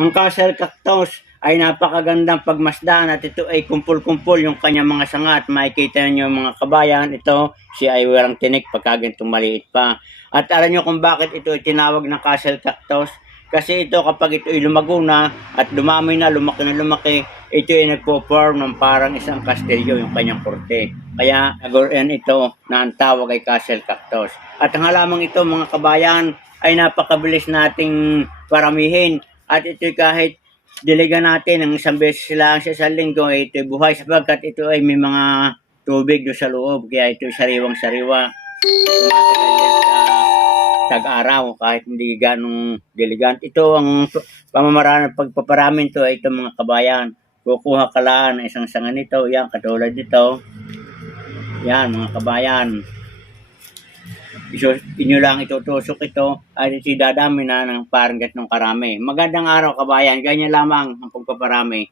Ang Castle Cactus ay napakagandang pagmasdan at ito ay kumpul-kumpol yung kanyang mga sanga at makikita niyo mga kabayan, ito siya ay walang tinik pagkagantong maliit pa. At alam niyo kung bakit ito ay tinawag na Castle Cactus? Kasi ito kapag ito ay lumago na at dumami na, lumaki, ito ay nagpo-form ng parang isang kastilyo yung kanyang korte. Kaya nagoroon ito na ang tawag ay Castle Cactus. At ang halamang ito mga kabayan ay napakabilis nating paramihin. At ito kahit diligan natin ng isang beses lang sa isang linggo, ito buhay sapagkat ito ay may mga tubig doon sa loob. Kaya ito sariwang-sariwa. Tumatagal yan sa tag-araw kahit hindi ganong diligan. Ito ang pamamaraan ng pagpaparamin to ay ito mga kabayan. Kukuha ka lang ng isang sanga nito. Yan, katulad nito. Yan mga kabayan. Inyo lang itutusok ito at ito dadami na ng parang gatong karami. Magandang araw kabayan, ganyan lamang ang pagpaparami.